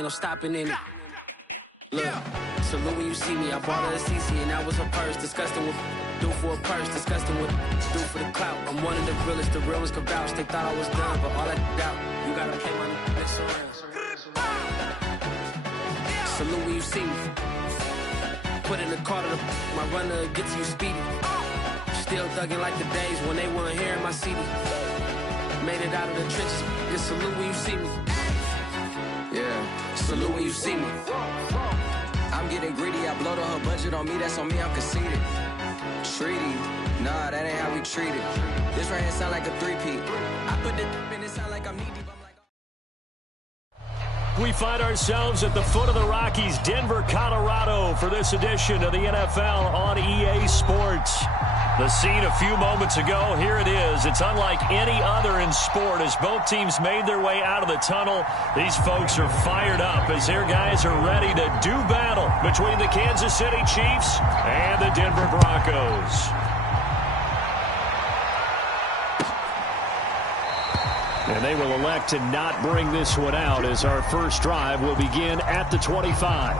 ain't no stopping in it. Look, salute when you see me. I bought her a CC and that was her purse. Disgusting with do for a purse. Disgusting with do for the clout. I'm one of the realest. The real ones can vouch. They thought I was done, but all I doubt. You gotta pay my next around. Salute when you see me. Put in the car to my runner gets you speedy. Still thugging like the days when they weren't here in my CD. Made it out of the trenches. Just salute when you see me. Yeah, salute when you see me. I'm getting greedy, I blowed her budget on me, that's on me, I'm conceited. Treaty, nah, that ain't how we treat it. This right here sound like a three-peat. I put the in it sound like I'm knee-deep. We find ourselves at the foot of the Rockies, Denver, Colorado, for this edition of the NFL on EA Sports. The scene a few moments ago, here it is. It's unlike any other in sport as both teams made their way out of the tunnel. These folks are fired up as their guys are ready to do battle between the Kansas City Chiefs and the Denver Broncos. And they will elect to not bring this one out as our first drive will begin at the 25.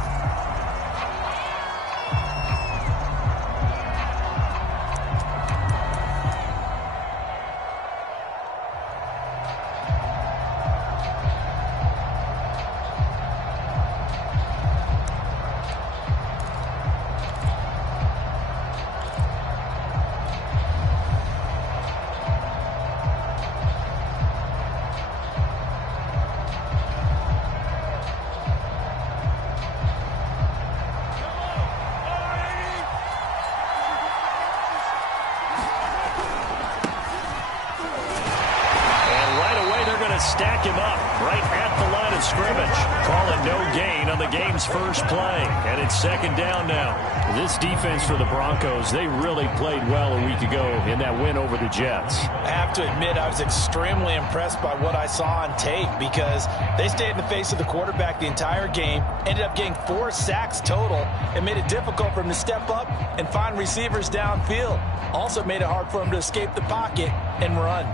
Stack him up right at the line of scrimmage. Call it no gain on the game's first play. And it's second down now. This defense for the Broncos, they really played well a week ago in that win over the Jets. I have to admit, I was extremely impressed by what I saw on tape because they stayed in the face of the quarterback the entire game, ended up getting 4 sacks total, and made it difficult for him to step up and find receivers downfield. Also made it hard for him to escape the pocket and run.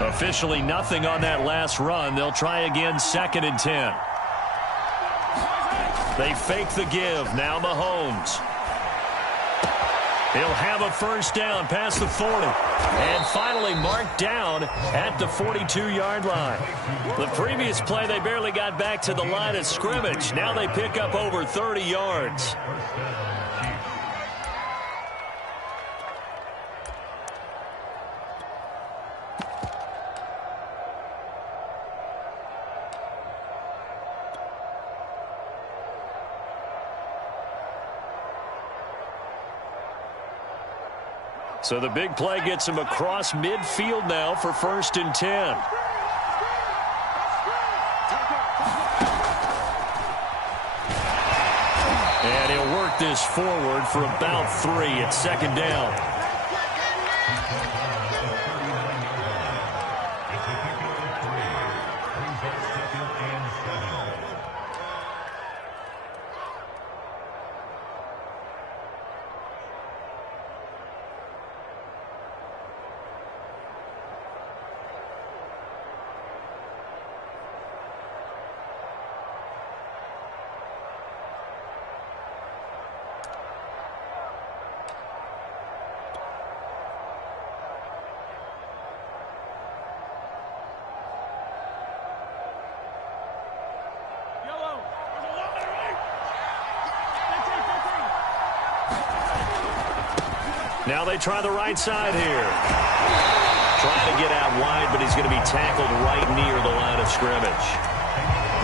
Officially nothing on that last run. They'll try again, 2nd and 10. They fake the give. Now Mahomes. He'll have a first down past the 40. And finally marked down at the 42-yard line. The previous play, they barely got back to the line of scrimmage. Now they pick up over 30 yards. So the big play gets him across midfield now for 1st and 10. And he'll work this forward for about 3 at 2nd down. Now they try the right side here. Trying to get out wide, but he's going to be tackled right near the line of scrimmage.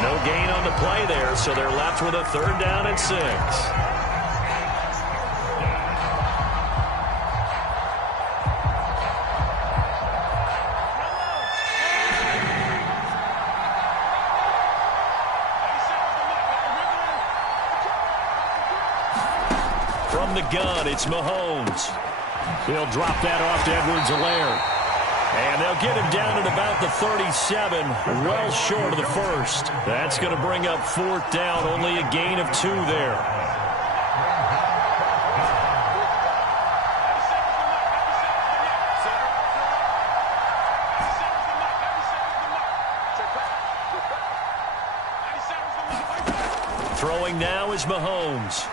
No gain on the play there, so they're left with a 3rd down and 6. From the gun, it's Mahomes. He'll drop that off to Edwards-Helaire. And they'll get him down at about the 37, well short of the first. That's going to bring up 4th down, only a gain of 2 there. Throwing now is Mahomes.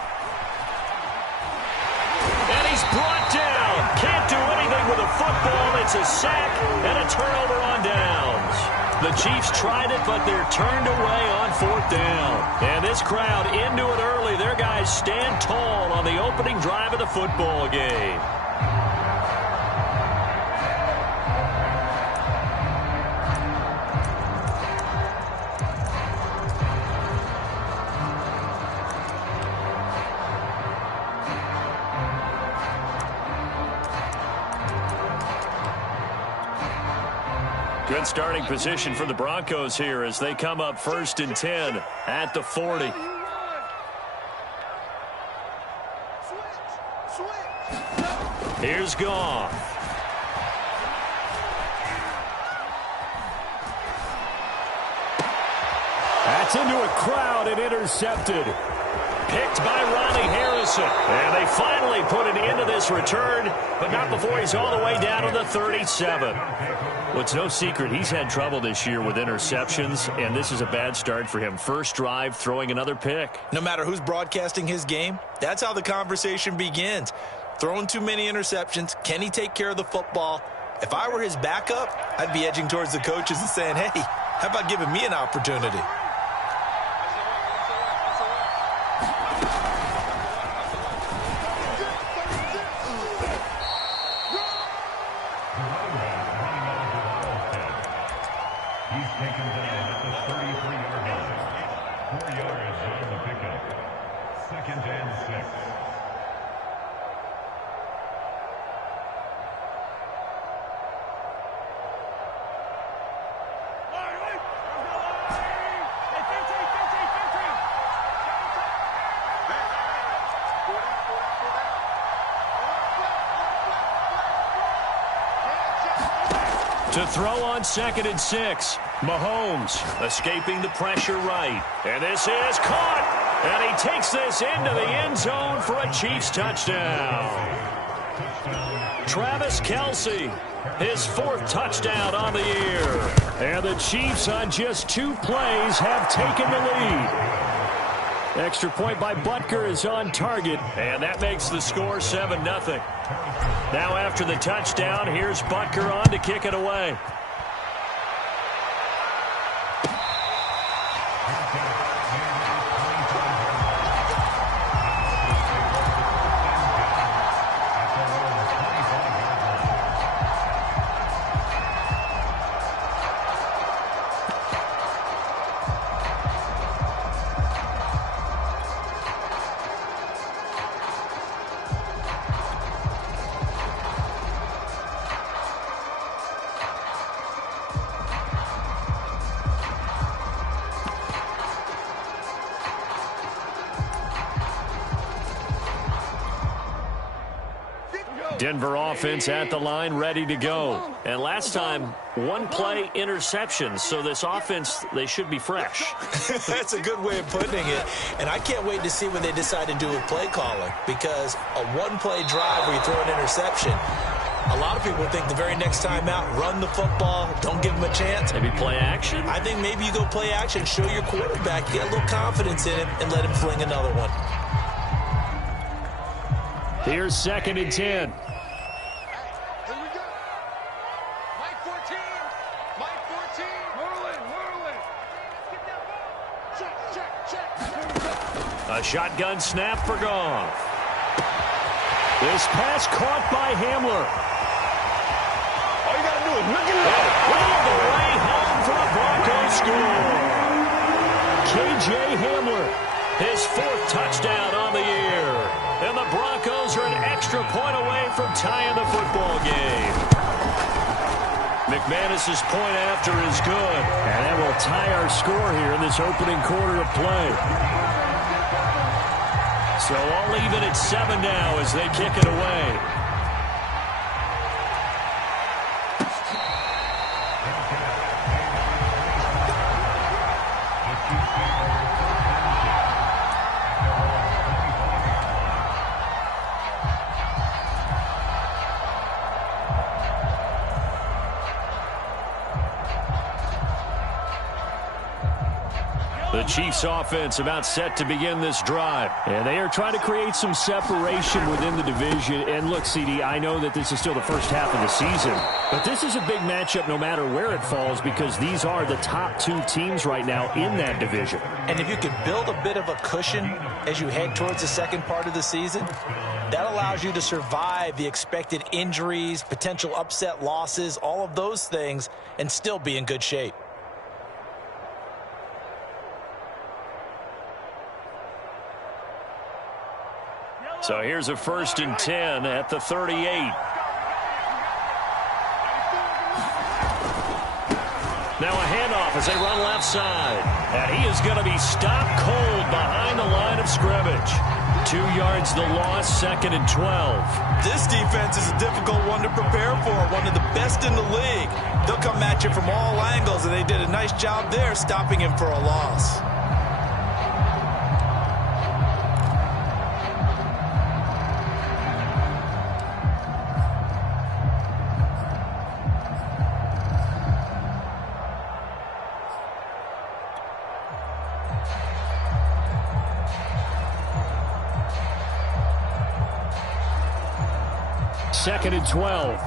And he's brought down. Can't do anything with a football. It's a sack and a turnover on downs. The Chiefs tried it, but they're turned away on 4th down. And this crowd into it early. Their guys stand tall on the opening drive of the football game. Good starting position for the Broncos here as they come up 1st and 10 at the 40. Here's Goff. That's into a crowd and intercepted. Picked by Ronnie Harrison. And they finally put an end to this return, but not before he's all the way down to the 37. Well, it's no secret he's had trouble this year with interceptions, and this is a bad start for him. First drive, throwing another pick. No matter who's broadcasting his game, that's how the conversation begins. Throwing too many interceptions, can he take care of the football? If I were his backup, I'd be edging towards the coaches and saying, hey, how about giving me an opportunity? To throw on 2nd and 6. Mahomes escaping the pressure right. And this is caught. And he takes this into the end zone for a Chiefs touchdown. Travis Kelce, his 4th touchdown on the year. And the Chiefs on just 2 plays have taken the lead. Extra point by Butker is on target. And that makes the score 7-0. Now after the touchdown, here's Butker on to kick it away. Denver offense at the line, ready to go. And last time, 1-play interception. So this offense, they should be fresh. That's a good way of putting it. And I can't wait to see what they decide to do with play calling. Because a 1-play drive where you throw an interception, a lot of people think the very next time out, run the football, don't give them a chance. Maybe play action? I think maybe you go play action, show your quarterback, get a little confidence in him, and let him fling another one. Here's 2nd and 10. A shotgun snap for Goff. This pass caught by Hamler. All you got to do is look at it. All the way home for the Broncos score. KJ Hamler, his 4th touchdown on the year. And the Broncos are an extra point away from tying the football game. McManus's point after is good. And that will tie our score here in this opening quarter of play. So all even at 7 now as they kick it away. The Chiefs offense about set to begin this drive. And they are trying to create some separation within the division. And look, CD, I know that this is still the first half of the season, but this is a big matchup no matter where it falls because these are the top two teams right now in that division. And if you can build a bit of a cushion as you head towards the second part of the season, that allows you to survive the expected injuries, potential upset losses, all of those things, and still be in good shape. So here's a 1st and 10 at the 38. Now a handoff as they run left side. And he is going to be stopped cold behind the line of scrimmage. 2 yards the loss, 2nd and 12. This defense is a difficult one to prepare for, one of the best in the league. They'll come at you from all angles, and they did a nice job there stopping him for a loss. Second and 12.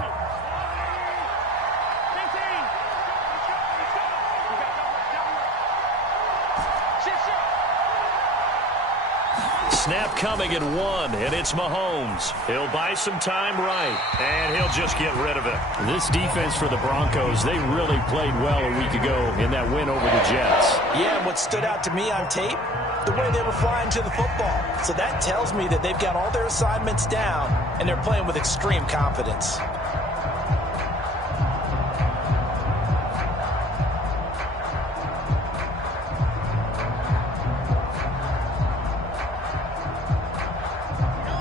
Snap coming at 1, and it's Mahomes. He'll buy some time right, and he'll just get rid of it. This defense for the Broncos, they really played well a week ago in that win over the Jets. Yeah, and what stood out to me on tape, the way they were flying to the football. So that tells me that they've got all their assignments down, and they're playing with extreme confidence.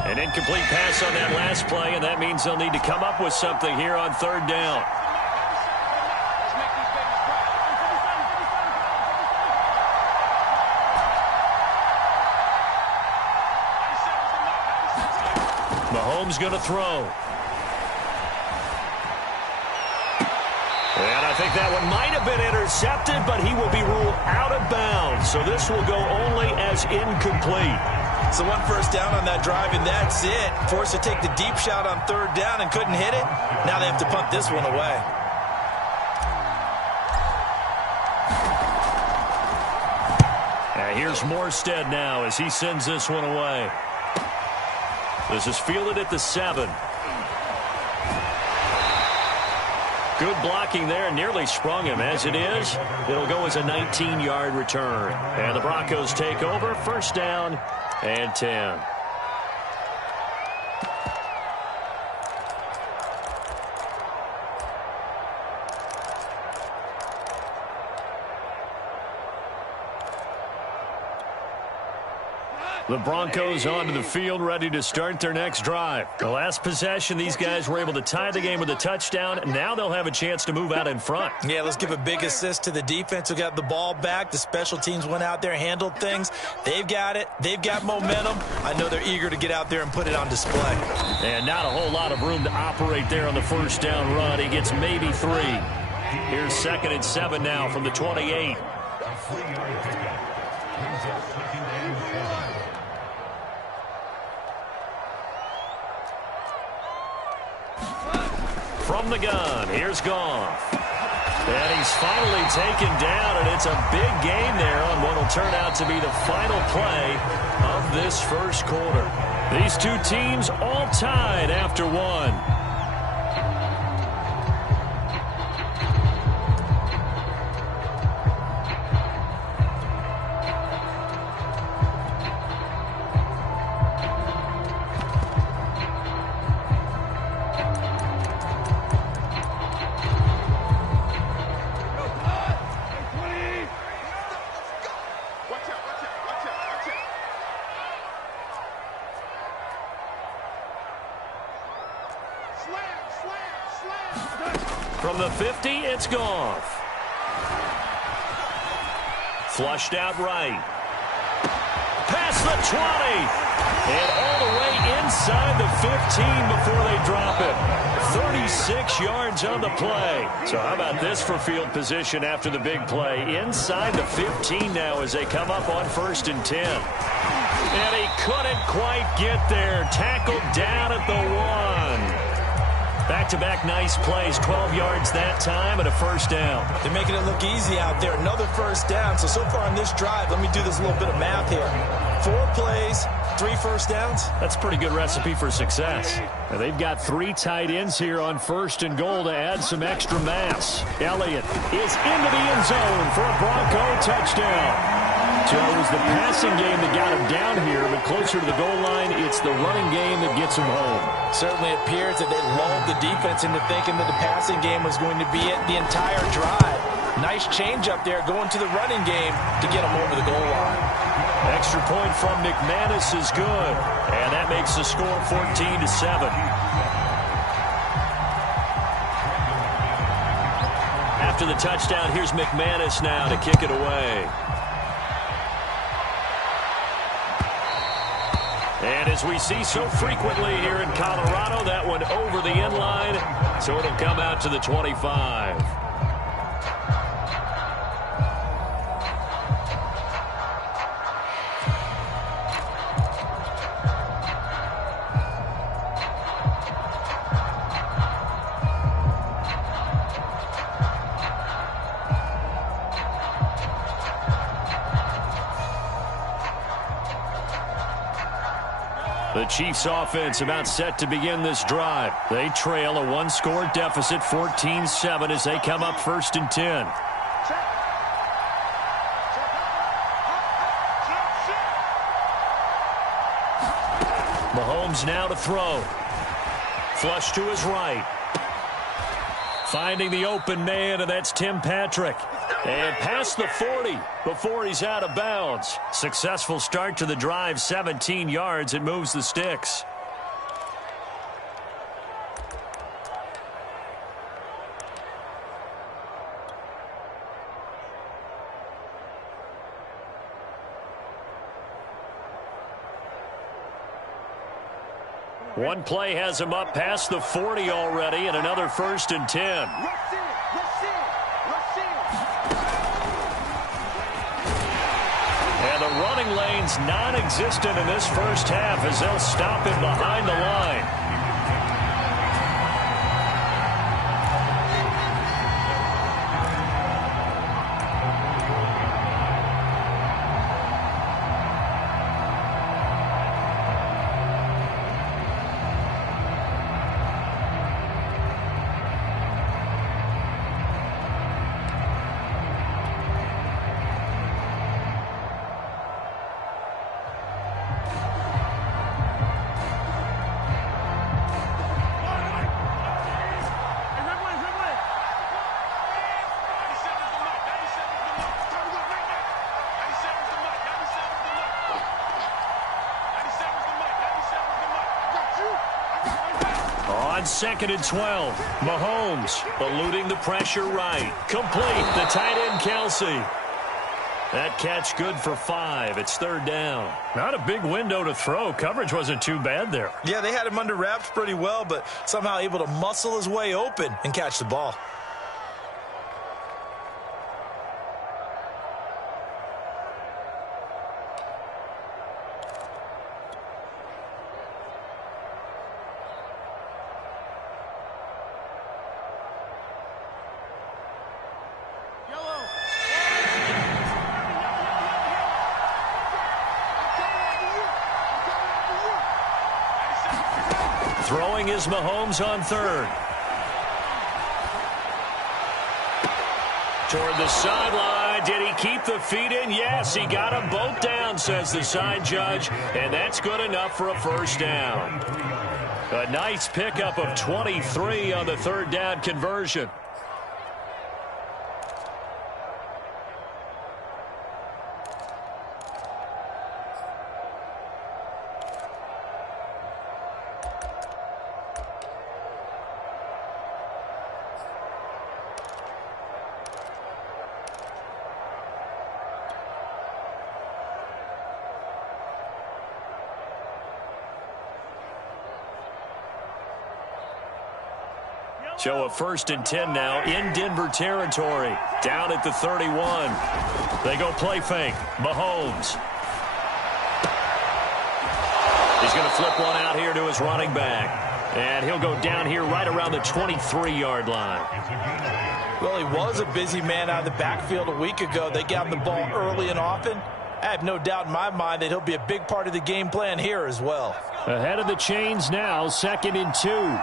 An incomplete pass on that last play, and that means they'll need to come up with something here on 3rd down. Mahomes going to throw. And I think that one might have been intercepted, but he will be ruled out of bounds. So this will go only as incomplete. So 1 first down on that drive, and that's it. Forced to take the deep shot on 3rd down and couldn't hit it. Now they have to punt this one away. And here's Morstead now as he sends this one away. This is fielded at the 7. Good blocking there, nearly sprung him. As it is, it'll go as a 19-yard return. And the Broncos take over, 1st down and 10. The Broncos onto the field, ready to start their next drive. The last possession, these guys were able to tie the game with a touchdown. Now they'll have a chance to move out in front. Yeah, let's give a big assist to the defense who got the ball back. The special teams went out there, handled things. They've got it. They've got momentum. I know they're eager to get out there and put it on display. And not a whole lot of room to operate there on the 1st down run. He gets maybe 3. Here's 2nd and 7 now from the 28. From the gun, here's Goff. And he's finally taken down, and it's a big gain there on what will turn out to be the final play of this 1st quarter. These two teams all tied after 1. From the 50, it's Goff. Flushed out right. Pass past the 20. And all the way inside the 15 before they drop it. 36 yards on the play. So how about this for field position after the big play? Inside the 15 now as they come up on 1st and 10. And he couldn't quite get there. Tackled down at the 1. Back-to-back nice plays, 12 yards that time and a first down. They're making it look easy out there. Another first down. So far on this drive, let me do this little bit of math here. 4 plays, 3 first downs. That's a pretty good recipe for success. Now they've got 3 tight ends here on 1st and goal to add some extra mass. Elliott is into the end zone for a Bronco touchdown. So it was the passing game that got him down here, but closer to the goal line, it's the running game that gets him home. Certainly appears that they lulled the defense into thinking that the passing game was going to be it the entire drive. Nice change up there going to the running game to get him over the goal line. Extra point from McManus is good, and that makes the score 14-7. After the touchdown, here's McManus now to kick it away. And as we see so frequently here in Colorado, that one over the end line, so it'll come out to the 25. The Chiefs offense about set to begin this drive. They trail a 1-score deficit, 14-7, as they come up 1st and 10. Mahomes now to throw. Flush to his right. Finding the open man, and that's Tim Patrick. And past the 40 before he's out of bounds. Successful start to the drive, 17 yards. It moves the sticks. One play has him up past the 40 already, and another 1st and 10. And the running lane's non-existent in this first half as they'll stop him behind the line. On 2nd and 12, Mahomes eluding the pressure right. Complete, the tight end Kelsey. That catch good for 5. It's 3rd down. Not a big window to throw. Coverage wasn't too bad there. Yeah, they had him under wraps pretty well, but somehow able to muscle his way open and catch the ball. Throwing is Mahomes on 3rd. Toward the sideline. Did he keep the feet in? Yes, he got them both down, says the side judge. And that's good enough for a first down. A nice pickup of 23 on the 3rd down conversion. So a 1st and 10 now in Denver territory. Down at the 31. They go play fake. Mahomes. He's going to flip one out here to his running back. And he'll go down here right around the 23-yard line. Well, he was a busy man out of the backfield a week ago. They got him the ball early and often. I have no doubt in my mind that he'll be a big part of the game plan here as well. Ahead of the chains now, 2nd and 2.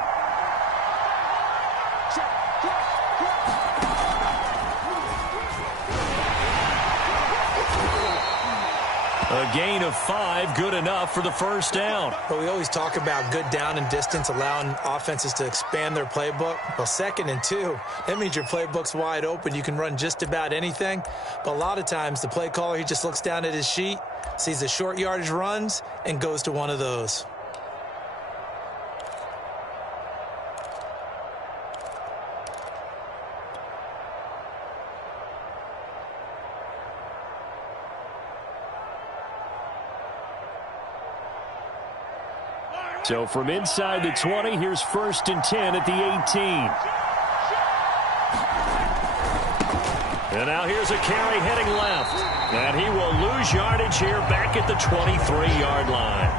A gain of 5, good enough for the 1st down. But we always talk about good down and distance, allowing offenses to expand their playbook. Well, 2nd and 2, that means your playbook's wide open. You can run just about anything. But a lot of times, the play caller, he just looks down at his sheet, sees the short yardage runs, and goes to one of those. So from inside the 20, here's 1st and 10 at the 18. And now here's a carry heading left. And he will lose yardage here back at the 23-yard line.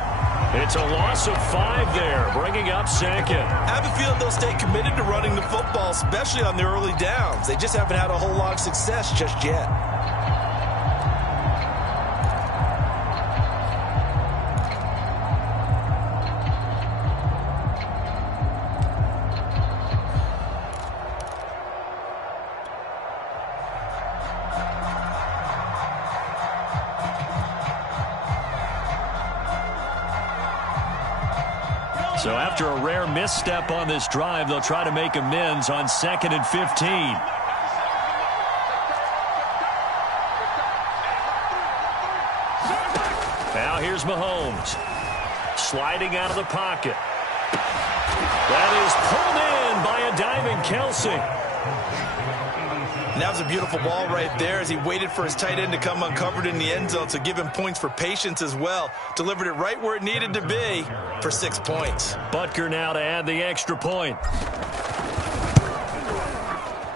It's a loss of 5 there, bringing up 2nd. I have a feeling they'll stay committed to running the football, especially on the early downs. They just haven't had a whole lot of success just yet. So after a rare misstep on this drive, they'll try to make amends on 2nd and 15. Now here's Mahomes. Sliding out of the pocket. That is pulled in by a diving Kelsey. And that was a beautiful ball right there as he waited for his tight end to come uncovered in the end zone, so give him points for patience as well. Delivered it right where it needed to be for 6 points. Butker now to add the extra point.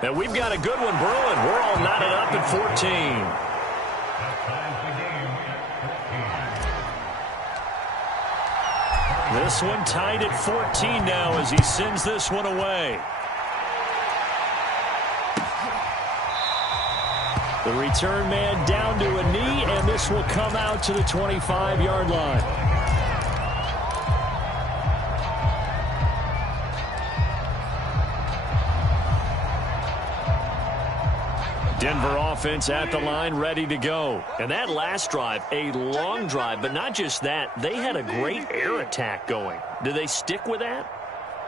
And we've got a good one brewing. We're all knotted up at 14. This one tied at 14 now as he sends this one away. The return man down to a knee, and this will come out to the 25-yard line. Denver offense at the line, ready to go. And that last drive, a long drive, but not just that. They had a great air attack going. Do they stick with that?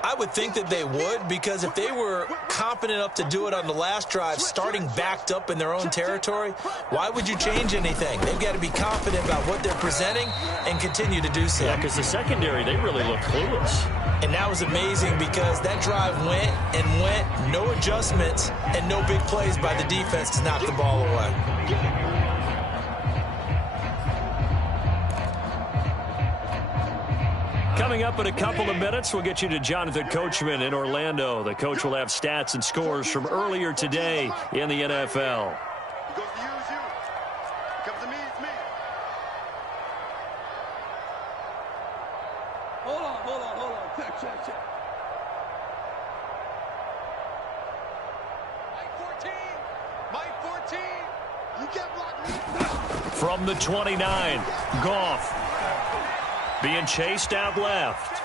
I would think that they would, because if they were confident enough to do it on the last drive, starting backed up in their own territory, why would you change anything? They've got to be confident about what they're presenting and continue to do so. Yeah, because the secondary, they really look clueless. And that was amazing because that drive went and went, no adjustments, and no big plays by the defense to knock the ball away. Coming up in a couple of minutes, we'll get you to Jonathan Coachman in Orlando. The coach will have stats and scores from earlier today in the NFL. Hold on. Check. Mike 14. You can't block me. From the 29, Goff. Being chased out left.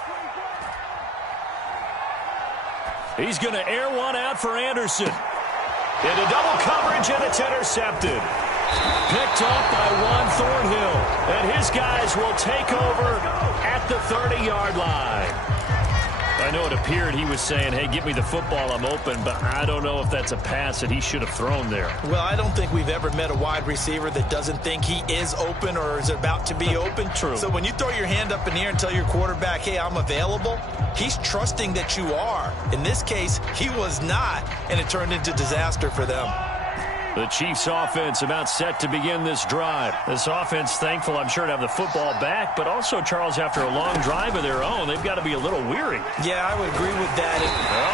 He's going to air one out for Anderson. Into double coverage, and it's intercepted. Picked off by Juan Thornhill. And his guys will take over at the 30-yard line. I know it appeared he was saying, hey, give me the football, I'm open, but I don't know if that's a pass that he should have thrown there. Well, I don't think we've ever met a wide receiver that doesn't think he is open or is about to be open. True. So when you throw your hand up in the air and tell your quarterback, hey, I'm available, he's trusting that you are. In this case, he was not, and it turned into disaster for them. The Chiefs offense about set to begin this drive. This offense thankful, I'm sure, to have the football back, but also, Charles, after a long drive of their own, they've got to be a little weary. Yeah, I would agree with that.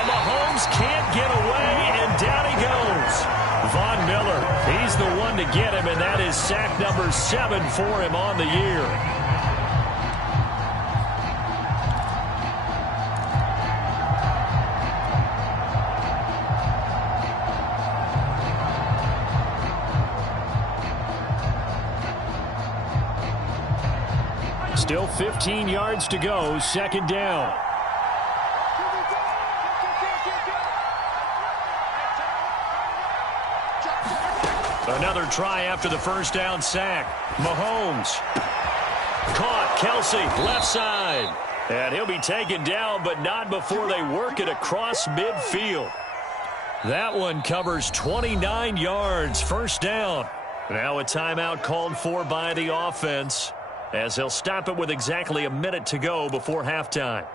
Mahomes can't get away, and down he goes. Von Miller, he's the one to get him, and that is sack number 7 for him on the year. Still 15 yards to go, second down. Another try after the first down sack. Mahomes. Caught. Kelsey, left side. And he'll be taken down, but not before they work it across midfield. That one covers 29 yards, first down. Now a timeout called for by the offense, as they'll stop it with exactly a minute to go before halftime.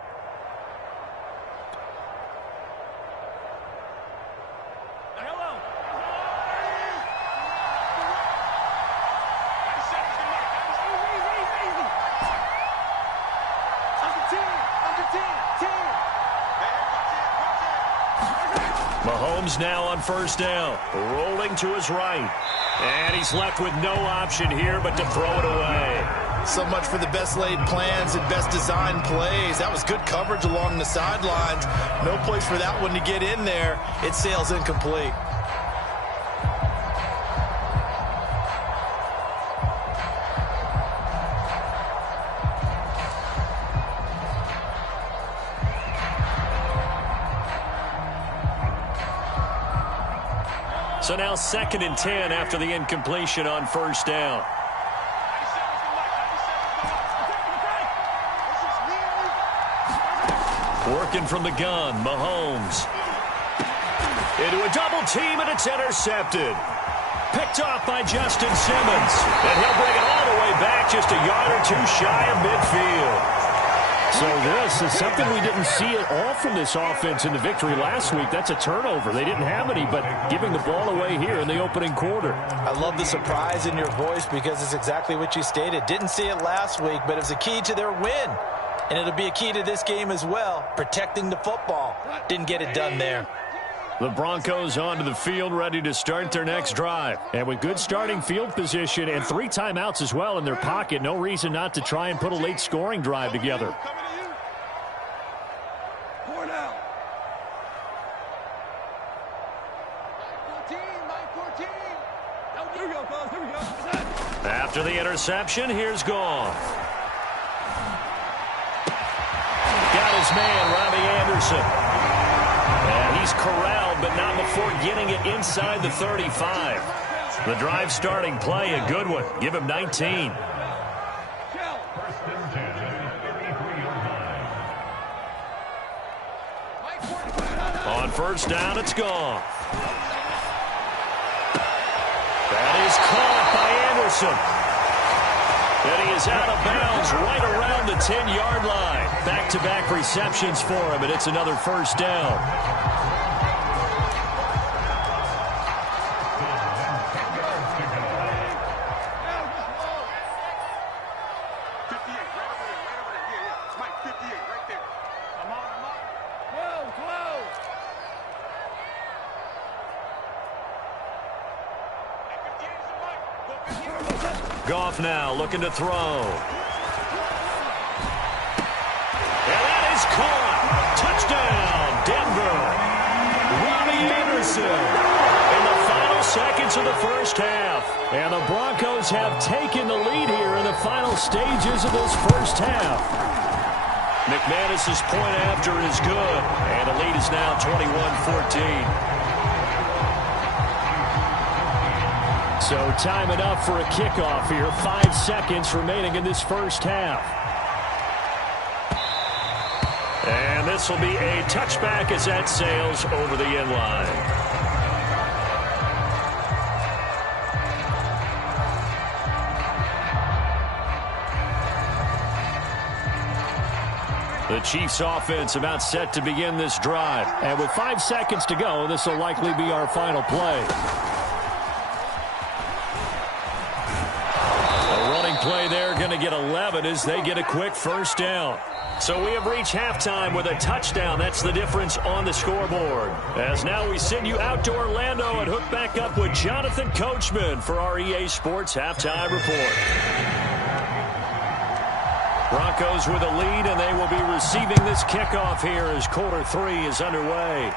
Mahomes now on first down, rolling to his right. And he's left with no option here but to throw it away. So much for the best laid plans and best designed plays. That was good coverage along the sidelines. No place for that one to get in there. It sails incomplete. So now 2nd and 10 after the incompletion on first down. Working from the gun, Mahomes. Into a double team, and it's intercepted. Picked off by Justin Simmons. And he'll bring it all the way back, just a yard or two shy of midfield. So this is something we didn't see at all from this offense in the victory last week. That's a turnover. They didn't have any, but giving the ball away here in the opening quarter. I love the surprise in your voice because it's exactly what you stated. Didn't see it last week, but it was a key to their win. And it'll be a key to this game as well, protecting the football. Didn't get it done there. The Broncos onto the field, ready to start their next drive. And with good starting field position and 3 timeouts as well in their pocket, no reason not to try and put a late scoring drive together. After the interception, here's Goff. Got his man, Robbie Anderson. And he's corralled, but not before getting it inside the 35. The drive starting play, a good one. Give him 19. On first down, it's Goff. That is caught by Anderson. And he is out of bounds right around the 10-yard line. Back-to-back receptions for him, and it's another first down. Goff now looking to throw. And that is caught. Touchdown, Denver. Robbie Anderson in the final seconds of the first half. And the Broncos have taken the lead here in the final stages of this first half. McManus's point after is good. And the lead is now 21-14. So time enough for a kickoff here. 5 seconds remaining in this first half. And this will be a touchback as that sails over the end line. The Chiefs offense about set to begin this drive. And with 5 seconds to go, this will likely be our final play. good as they get a quick first down. So we have reached halftime with a touchdown. That's the difference on the scoreboard. As now we send you out to Orlando and hook back up with Jonathan Coachman for our EA Sports Halftime Report. Broncos with a lead, and they will be receiving this kickoff here as quarter 3 is underway.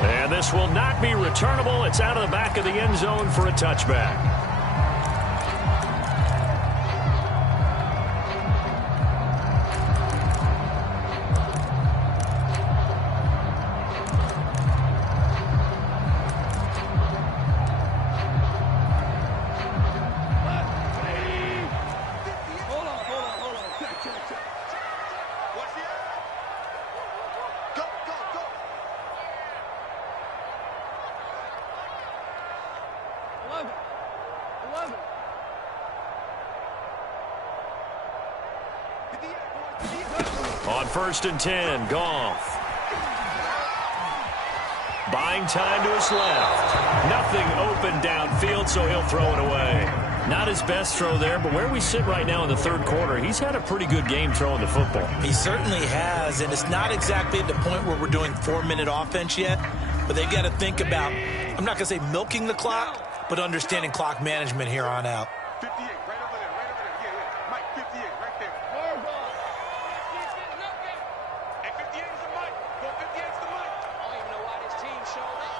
And this will not be returnable. It's out of the back of the end zone for a touchback. On 1st and 10, Goff. Buying time to his left. Nothing open downfield, so he'll throw it away. Not his best throw there, but where we sit right now in the third quarter, he's had a pretty good game throwing the football. He certainly has, and it's not exactly at the point where we're doing 4-minute offense yet, but they've got to think about, I'm not going to say milking the clock, but understanding clock management here on out. 58, right over there, yeah. Mike, 58, right there. And 58 is the Mike. Go 58 is the Mike. I don't even know why this team showed up.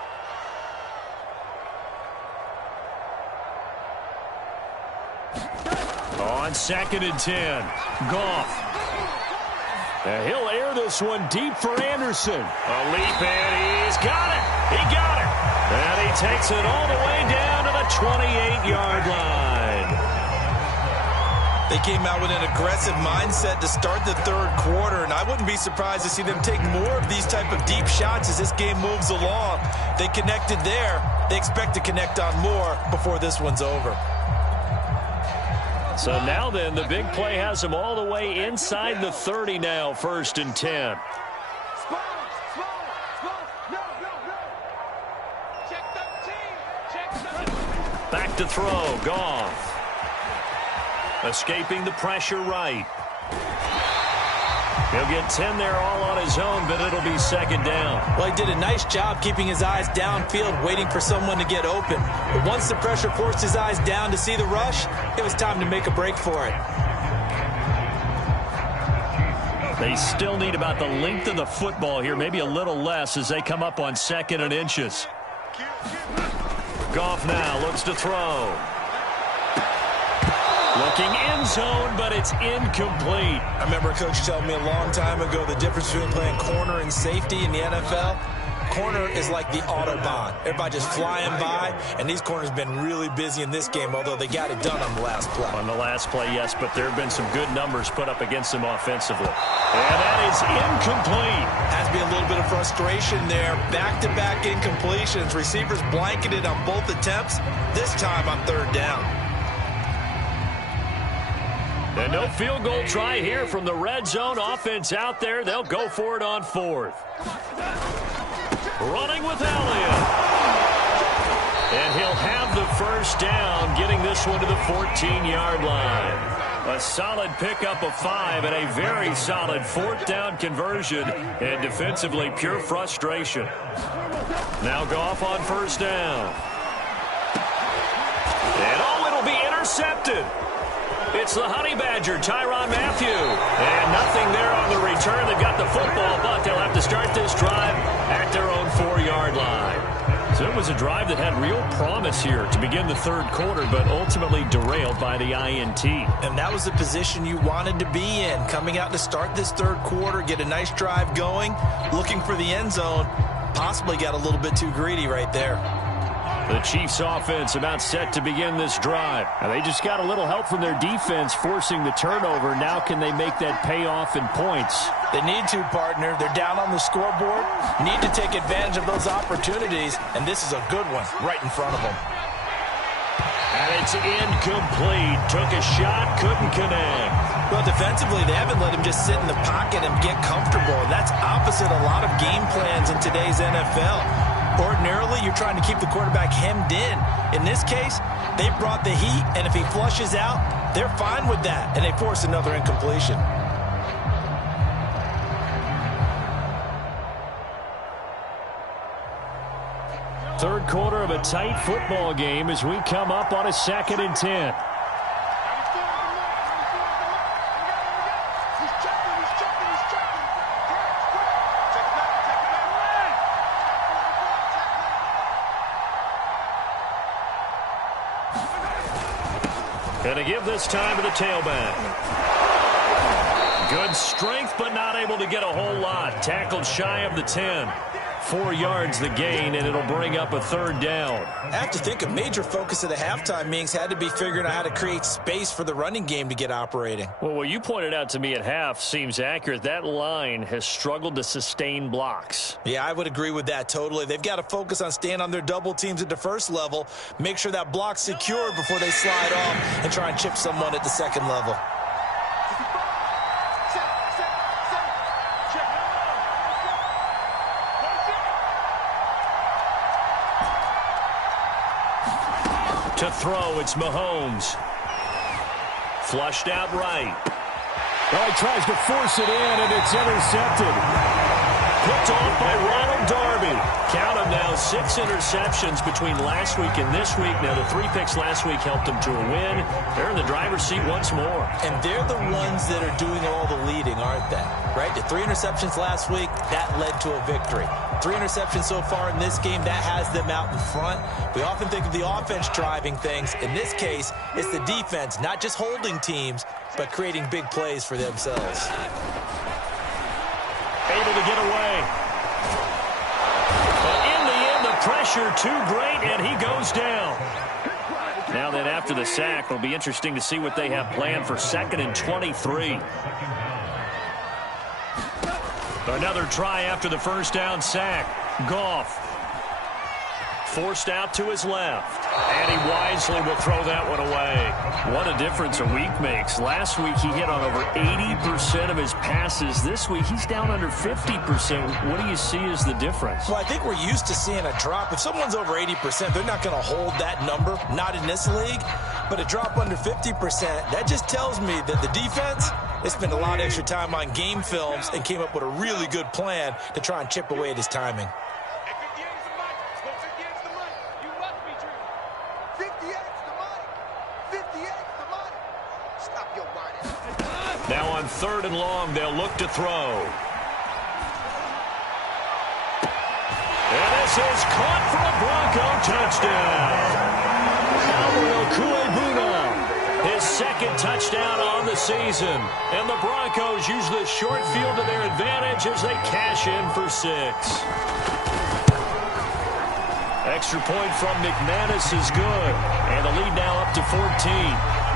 On 2nd and 10, Goff. And he'll air this one deep for Anderson. A leap, and he's got it. He got it. And he takes it all the way down to the 28-yard line. They came out with an aggressive mindset to start the third quarter, and I wouldn't be surprised to see them take more of these type of deep shots as this game moves along. They connected there. They expect to connect on more before this one's over. So now then, the big play has them all the way inside the 30 now, 1st and 10. Back to throw, Goff. Escaping the pressure right. He'll get 10 there all on his own, but it'll be 2nd down. Well, he did a nice job keeping his eyes downfield, waiting for someone to get open. But once the pressure forced his eyes down to see the rush, it was time to make a break for it. They still need about the length of the football here, maybe a little less as they come up on 2nd and inches. Goff now looks to throw. Looking end zone, but it's incomplete. I remember a coach telling me a long time ago the difference between playing corner and safety in the NFL. Corner is like the Autobahn. Everybody just flying by, and these corners have been really busy in this game, although they got it done on the last play. On the last play, yes, but there have been some good numbers put up against them offensively. And that is incomplete. Has to be a little bit of frustration there. Back-to-back incompletions. Receivers blanketed on both attempts, this time on 3rd down. And no field goal try here from the red zone. Offense out there. They'll go for it on 4th. Running with Elliott. And he'll have the first down, getting this one to the 14-yard line. A solid pickup of 5 and a very solid 4th down conversion. And defensively, pure frustration. Now Goff on 1st down. And it'll be intercepted. It's the Honey Badger, Tyrann Mathieu. And nothing there on the return. They've got the football, but they'll have to start this drive at their own 4-yard line. So it was a drive that had real promise here to begin the third quarter, but ultimately derailed by the INT. And that was the position you wanted to be in. Coming out to start this third quarter, get a nice drive going, looking for the end zone. Possibly got a little bit too greedy right there. The Chiefs offense about set to begin this drive. Now they just got a little help from their defense forcing the turnover. Now can they make that pay off in points? They need to, partner. They're down on the scoreboard. Need to take advantage of those opportunities, and this is a good one right in front of them. And it's incomplete. Took a shot, couldn't connect. Well, defensively, they haven't let him just sit in the pocket and get comfortable. And that's opposite a lot of game plans in today's NFL. Ordinarily, you're trying to keep the quarterback hemmed in. In this case, They brought the heat, and if he flushes out, they're fine with that, and they force another incompletion. Third quarter of a tight football game as we come up on a 2nd and 10. Going to give this time to the tailback. Good strength, but not able to get a whole lot. Tackled shy of the 10. 4 yards the gain, and it'll bring up a 3rd down. I have to think a major focus of the halftime meetings had to be figuring out how to create space for the running game to get operating. Well, what you pointed out to me at half seems accurate. That line has struggled to sustain blocks. Yeah, I would agree with that totally. They've got to focus on staying on their double teams at the first level, make sure that block's secure before they slide off and try and chip someone at the second level. To throw, it's Mahomes. Flushed out right. Oh, he tries to force it in, and it's intercepted. Picked off by Ronald Darby. Count them now, 6 interceptions between last week and this week. Now, the 3 picks last week helped them to a win. They're in the driver's seat once more. And they're the ones that are doing all the leading, aren't they? Right? The 3 interceptions last week, that led to a victory. 3 interceptions so far in this game, that has them out in front. We often think of the offense driving things. In this case, it's the defense, not just holding teams, but creating big plays for themselves. Able to get away. But in the end, the pressure too great, and he goes down. Now then, after the sack, it'll be interesting to see what they have planned for 2nd and 23. Another try after the first down sack. Goff forced out to his left. And he wisely will throw that one away. What a difference a week makes. Last week he hit on over 80% of his passes. This week he's down under 50%. What do you see as the difference? Well, I think we're used to seeing a drop. If someone's over 80%, they're not going to hold that number. Not in this league. But a drop under 50%, that just tells me that the defense, they spent a lot of extra time on game films and came up with a really good plan to try and chip away at his timing. Now on 3rd and long, they'll look to throw. And this is caught for a Bronco touchdown. Albert Okuebuna, his 2nd touchdown on the season. And the Broncos use the short field to their advantage as they cash in for 6. Extra point from McManus is good. And the lead now up to 14.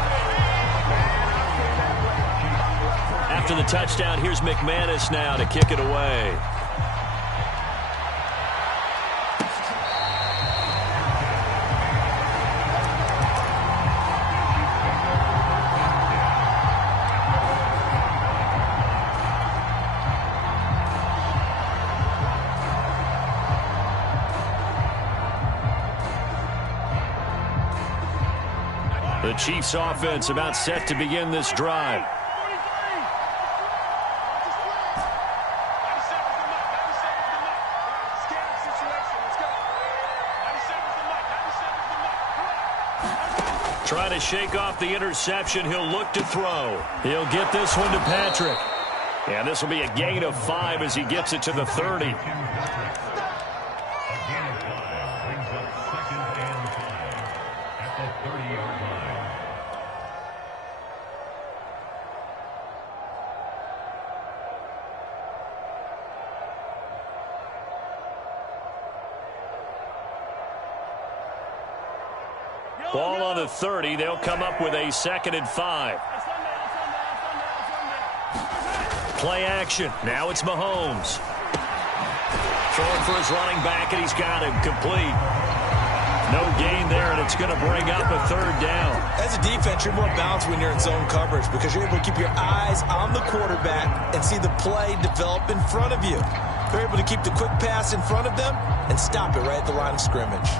After the touchdown, here's McManus now to kick it away. The Chiefs offense about set to begin this drive. Trying to shake off the interception. He'll look to throw. He'll get this one to Patrick. And this will be a gain of 5 as he gets it to the 30. Ball on the 30. They'll come up with a 2nd and 5. Play action. Now it's Mahomes. Throwing for his running back, and he's got him complete. No gain there, and it's going to bring up a 3rd down. As a defense, you're more balanced when you're in zone coverage because you're able to keep your eyes on the quarterback and see the play develop in front of you. You're able to keep the quick pass in front of them and stop it right at the line of scrimmage.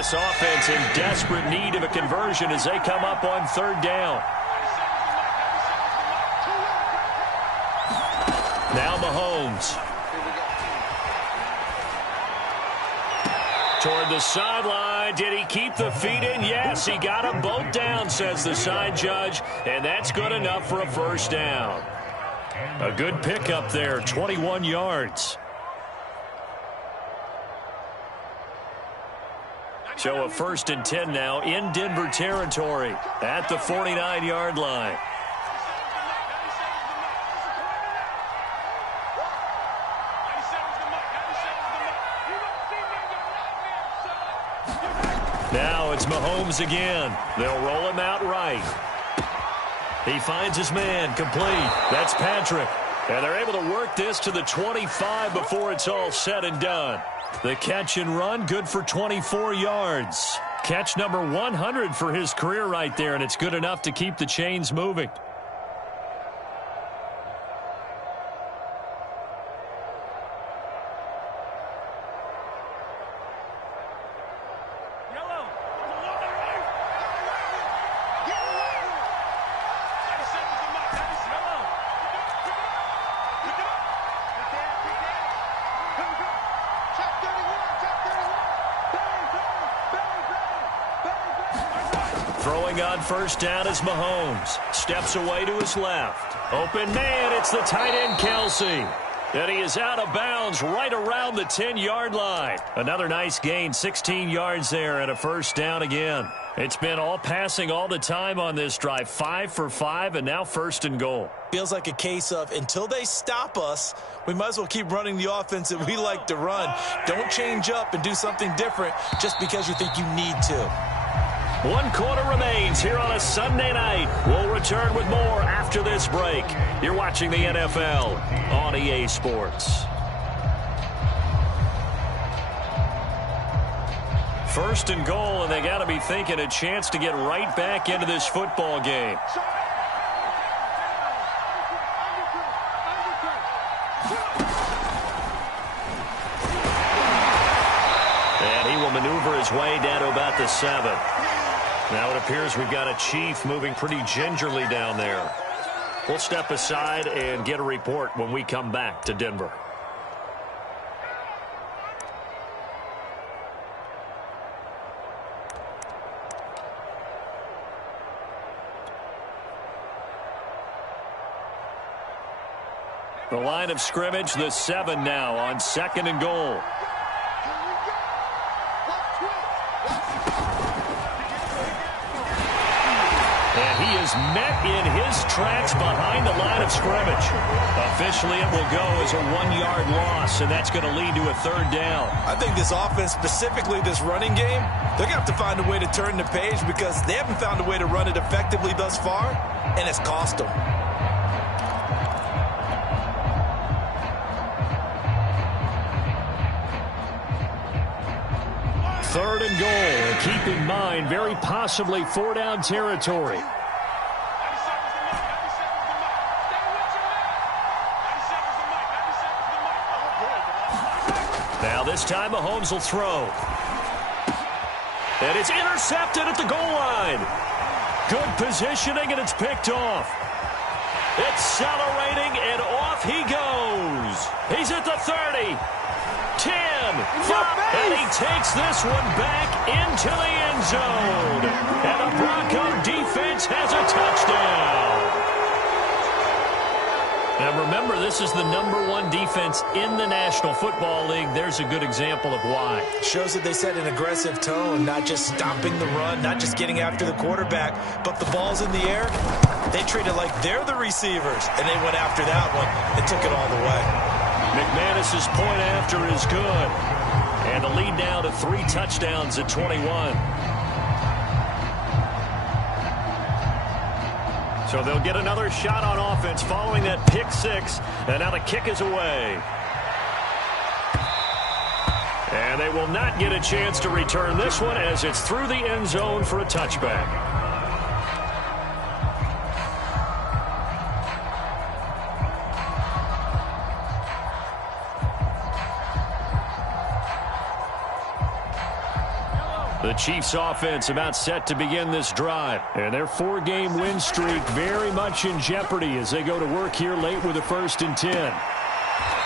This offense in desperate need of a conversion as they come up on third down. Now Mahomes. Toward the sideline. Did he keep the feet in? Yes, he got them both down, says the side judge. And that's good enough for a first down. A good pickup there, 21 yards. So a 1st and 10 now in Denver territory at the 49-yard line. Now it's Mahomes again. They'll roll him out right. He finds his man, complete. That's Patrick. And they're able to work this to the 25 before it's all said and done. The catch and run, good for 24 yards. Catch number 100 for his career right there, and it's good enough to keep the chains moving. Throwing on first down is Mahomes. Steps away to his left. Open man, it's the tight end Kelsey. And he is out of bounds right around the 10-yard line. Another nice gain, 16 yards there and a first down again. It's been all passing all the time on this drive. 5 for 5 and now 1st and goal. Feels like a case of until they stop us, we might as well keep running the offense that we like to run. Don't change up and do something different just because you think you need to. 1 quarter remains here on a Sunday night. We'll return with more after this break. You're watching the NFL on EA Sports. 1st and goal, and they got to be thinking a chance to get right back into this football game. And he will maneuver his way down to about the 7. Now it appears we've got a Chief moving pretty gingerly down there. We'll step aside and get a report when we come back to Denver. The line of scrimmage, the 7 now on 2nd and goal. And he is met in his tracks behind the line of scrimmage. Officially, it will go as a 1-yard loss, and that's going to lead to a 3rd down. I think this offense, specifically this running game, they're going to have to find a way to turn the page because they haven't found a way to run it effectively thus far, and it's cost them. Third and goal. And keep in mind, very possibly 4-down territory. Now this time Mahomes will throw. And it's intercepted at the goal line. Good positioning, and it's picked off. Accelerating, and off he goes. He's at the 30. 10, 5, and he takes this one back into the end zone. And the Bronco defense has a touchdown. Now remember, this is the #1 defense in the National Football League. There's a good example of why. Shows that they set an aggressive tone, not just stopping the run, not just getting after the quarterback, but the ball's in the air. They treat it like they're the receivers, and they went after that one and took it all the way. McManus's point after is good. And the lead now to 3 touchdowns at 21. So they'll get another shot on offense following that pick 6. And now the kick is away. And they will not get a chance to return this one as it's through the end zone for a touchback. The The Chiefs offense about set to begin this drive. And their 4-game win streak very much in jeopardy as they go to work here late with a 1st and 10.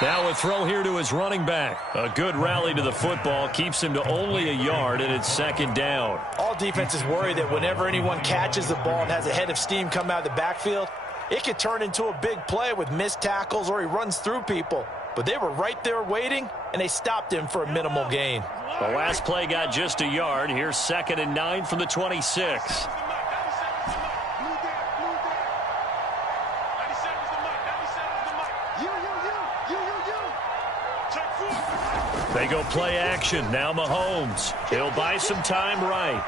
Now a throw here to his running back. A good rally to the football keeps him to only a yard, and it's 2nd down. All defenses worry that whenever anyone catches the ball and has a head of steam come out of the backfield, it could turn into a big play with missed tackles or he runs through people. But they were right there waiting, and they stopped him for a minimal gain. The last play got just a yard. Here's 2nd and 9 from the 26. They go play action. Now Mahomes. He'll buy some time right.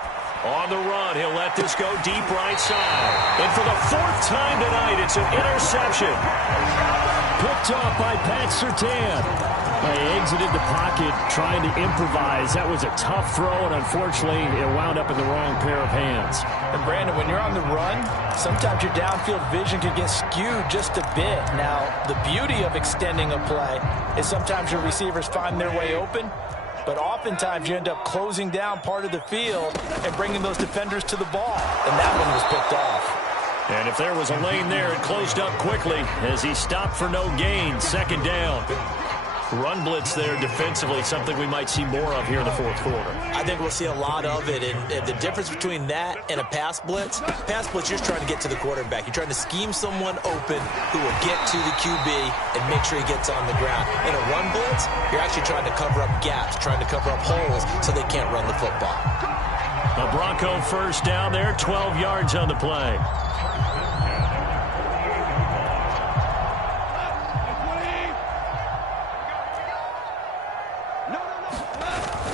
On the run, he'll let this go deep right side. And for the 4th time tonight, it's an interception. Picked off by Pat Surtain. They exited the pocket trying to improvise. That was a tough throw, and unfortunately, it wound up in the wrong pair of hands. And Brandon, when you're on the run, sometimes your downfield vision can get skewed just a bit. Now, the beauty of extending a play is sometimes your receivers find their way open, but oftentimes you end up closing down part of the field and bringing those defenders to the ball. And that one was picked off. And if there was a lane there, it closed up quickly as he stopped for no gain. 2nd down. Run blitz there defensively, something we might see more of here in the 4th quarter. I think we'll see a lot of it, and the difference between that and a pass blitz, you're just trying to get to the quarterback. You're trying to scheme someone open who will get to the QB and make sure he gets on the ground. In a run blitz, you're actually trying to cover up gaps, trying to cover up holes so they can't run the football. A Bronco 1st down there, 12 yards on the play.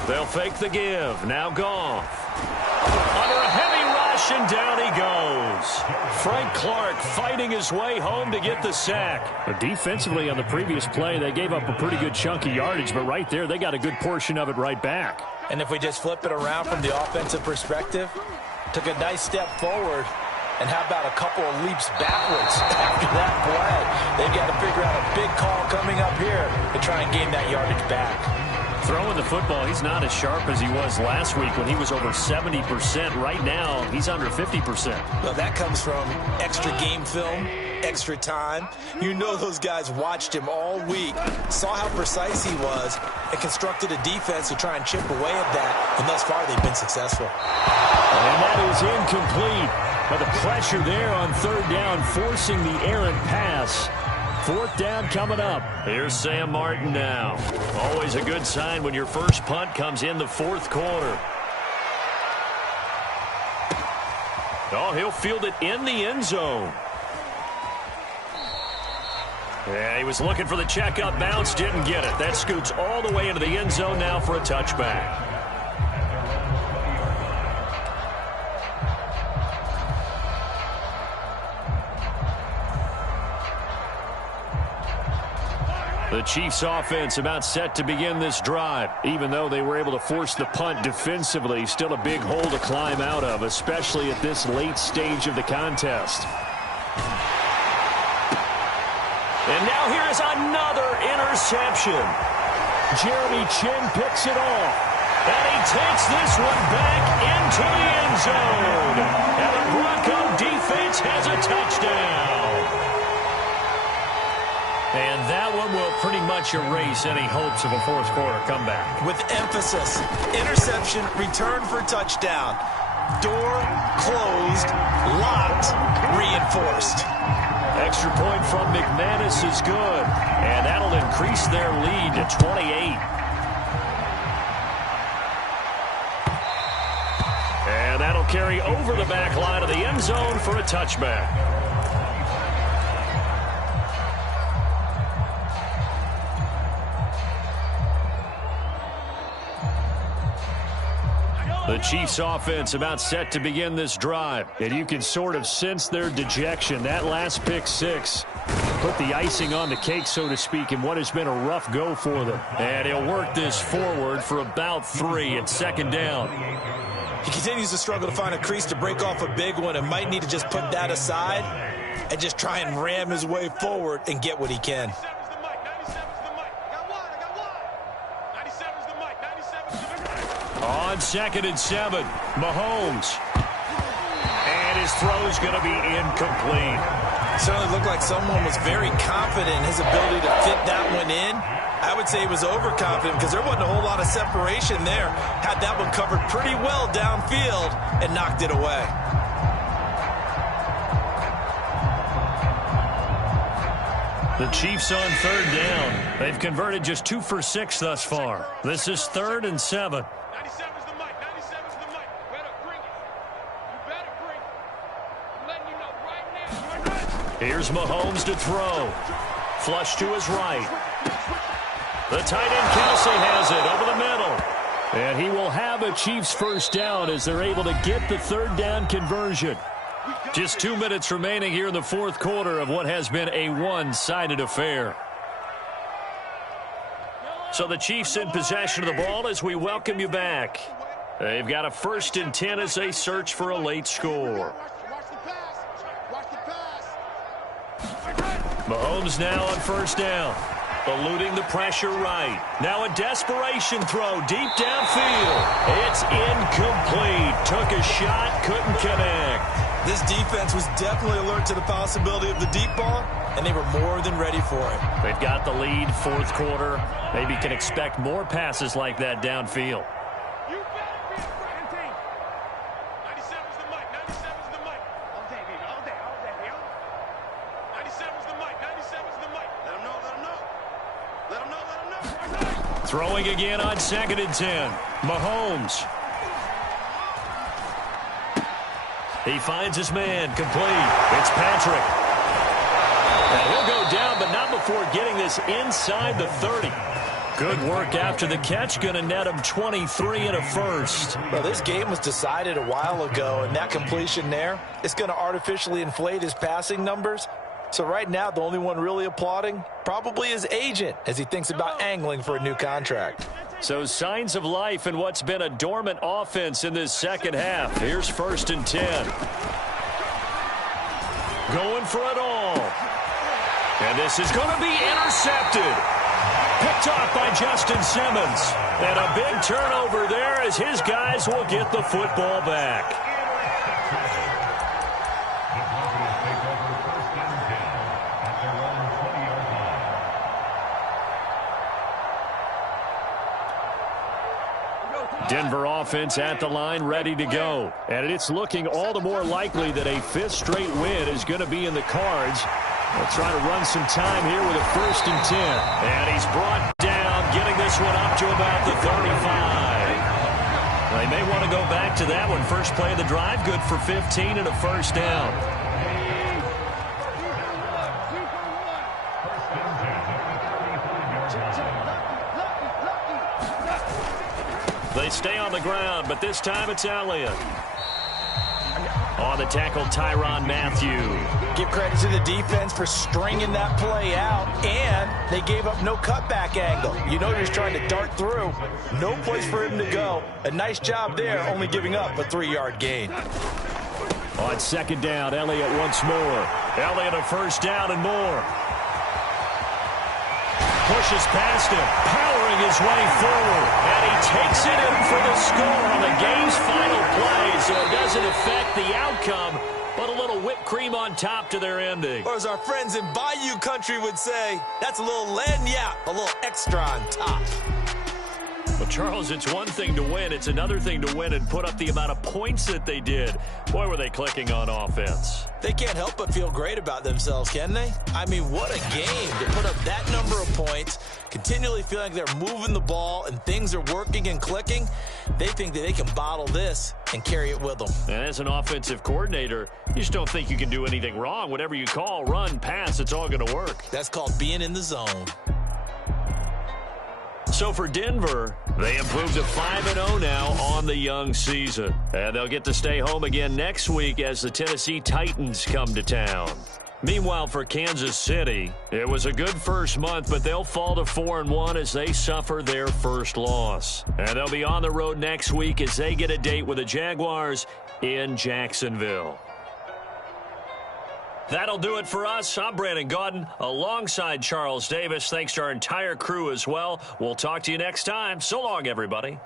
They'll fake the give. Now Goff. Under a heavy rush, and down he goes. Frank Clark fighting his way home to get the sack. But defensively on the previous play, they gave up a pretty good chunk of yardage, but right there, they got a good portion of it right back. And if we just flip it around from the offensive perspective, took a nice step forward, and how about a couple of leaps backwards after that play? They've got to figure out a big call coming up here to try and gain that yardage back. Throwing the football, he's not as sharp as he was last week when he was over 70%. Right now, he's under 50%. Well, that comes from extra game film, extra time. You know those guys watched him all week, saw how precise he was, and constructed a defense to try and chip away at that, and thus far they've been successful. And that is incomplete. But the pressure there on 3rd down, forcing the errant pass. 4th down coming up. Here's Sam Martin now. Always a good sign when your first punt comes in the 4th quarter. Oh, he'll field it in the end zone. Yeah, he was looking for the checkup bounce, didn't get it. That scoots all the way into the end zone now for a touchback. The Chiefs offense about set to begin this drive. Even though they were able to force the punt defensively, still a big hole to climb out of, especially at this late stage of the contest. And now here is another interception. Jeremy Chinn picks it off. And he takes this one back into the end zone. And the Bronco defense has a touchdown. And that one will pretty much erase any hopes of a 4th quarter comeback. With emphasis, interception, return for touchdown. Door closed, locked, reinforced. Extra point from McManus is good. And that'll increase their lead to 28. And that'll carry over the back line of the end zone for a touchback. The Chiefs offense about set to begin this drive. And you can sort of sense their dejection. That last pick 6 put the icing on the cake, so to speak, in what has been a rough go for them. And he'll work this forward for about 3 at 2nd down. He continues to struggle to find a crease to break off a big one and might need to just put that aside and just try and ram his way forward and get what he can. On On 2nd and 7, Mahomes. And his throw's going to be incomplete. Certainly looked like someone was very confident in his ability to fit that one in. I would say he was overconfident because there wasn't a whole lot of separation there. Had that one covered pretty well downfield and knocked it away. The Chiefs on 3rd down. They've converted just 2 for 6 thus far. This is 3rd and 7. 97's the mic. 97's the mic. Better bring it. You better bring it. I'm letting you know right now. Here's Mahomes to throw. Flush to his right. The tight end Kelsey has it over the middle. And he will have a Chiefs first down as they're able to get the 3rd down conversion. Just 2 minutes remaining here in the 4th quarter of what has been a one-sided affair. So the Chiefs in possession of the ball as we welcome you back. They've got a 1st and 10 as they search for a late score. Mahomes now on 1st down. Eluding the pressure right. Now a desperation throw deep downfield. It's incomplete. Took a shot, couldn't connect. This defense was definitely alert to the possibility of the deep ball, and they were more than ready for it. They've got the lead, 4th quarter. Maybe can expect more passes like that downfield. You better be a team. 97's the mic. 97's the mic. All day, baby. All day. All day, baby. 97's the mic. 97's the mic. Let them know. Let them know. Let them know. Let them know. Throwing again on 2nd and 10. Mahomes. He finds his man, complete. It's Patrick. And he'll go down, but not before getting this inside the 30. Good work after the catch. Going to net him 23 and a first. Well, this game was decided a while ago, and that completion there is going to artificially inflate his passing numbers. So right now, the only one really applauding probably his agent as he thinks about angling for a new contract. So signs of life in what's been a dormant offense in this 2nd half. Here's 1st and 10. Going for it all. And this is going to be intercepted. Picked off by Justin Simmons. And a big turnover there as his guys will get the football back. Denver offense at the line, ready to go. And it's looking all the more likely that a 5th straight win is going to be in the cards. They'll try to run some time here with a 1st and 10. And he's brought down, getting this one up to about the 35. They may want to go back to that one. First play of the drive, good for 15 and a first down. They stay on the ground, but this time it's Elliott. On the tackle, Tyrann Mathieu. Give credit to the defense for stringing that play out, and they gave up no cutback angle. You know, you're just trying to dart through. No place for him to go. A nice job there, only giving up a 3-yard gain. On 2nd down, Elliott once more. Elliott a first down and more. Pushes past him, powering his way forward, and he takes it in for the score on the game's final play, so it doesn't affect the outcome, but a little whipped cream on top to their ending. Or as our friends in Bayou Country would say, that's a little lagniappe, a little extra on top. Well, Charles, it's one thing to win. It's another thing to win and put up the amount of points that they did. Boy, were they clicking on offense. They can't help but feel great about themselves, can they? I mean, what a game to put up that number of points, continually feeling like they're moving the ball and things are working and clicking. They think that they can bottle this and carry it with them. And as an offensive coordinator, you just don't think you can do anything wrong. Whatever you call, run, pass, it's all going to work. That's called being in the zone. So for Denver, they improved to 5-0 now on the young season. And they'll get to stay home again next week as the Tennessee Titans come to town. Meanwhile, for Kansas City, it was a good first month, but they'll fall to 4-1 as they suffer their first loss. And they'll be on the road next week as they get a date with the Jaguars in Jacksonville. That'll do it for us. I'm Brandon Gaudin alongside Charles Davis. Thanks to our entire crew as well. We'll talk to you next time. So long, everybody.